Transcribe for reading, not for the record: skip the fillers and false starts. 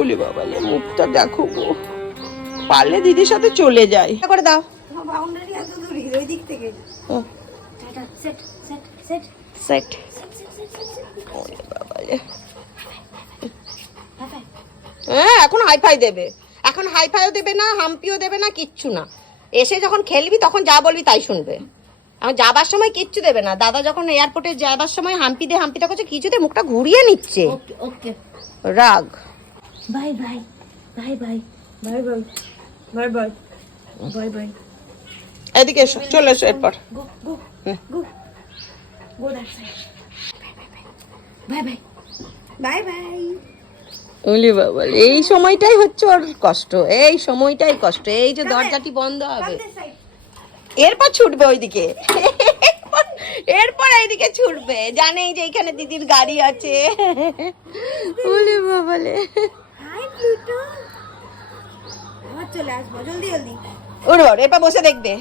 ওলে বাবা মুখটা দেখো গো, পারলে দিদির সাথে চলে যাই করে দাও। বাউন্ডারি এত দূরে ওই দিক থেকে সেট সেট সেট সেট ওলে বাবা হ্যাঁ এখন হাইফাই দেবে, এখন হাইফাইও দেবে না, হাম্পিও দেবে না, কিচ্ছু না। এসে যখন খেলবি তখন যা বলবি তাই শুনবে। এখন যাবার সময় কিচ্ছু দেবে না। দাদা যখন এয়ারপোর্টে যাবার সময় হাম্পিটা করছে, কিছুতে মুখটা ঘুরিয়ে নিচ্ছে। ওকে ওকে রাগ। Bye bye bye bye bye bye bye bye bye bye. এদিকে এসো, চলে এসো এরপর। Go go go go that side. Bye bye bye bye. ওলি বাবা এই সময়টাই হচ্ছে ওর কষ্ট, এই সময়টাই কষ্ট। এই যে দরজাটি বন্ধ হবে, এরপর ছুটবে ওইদিকে, এরপর এইদিকে ছুটবে, জানেই যে এইখানে দিদির গাড়ি আছে। ওলে বাবালে হাই প্লুটো, আবার চলে আসবো জলদি জলদি। ওরে বাবা এরপর বসে দেখবে।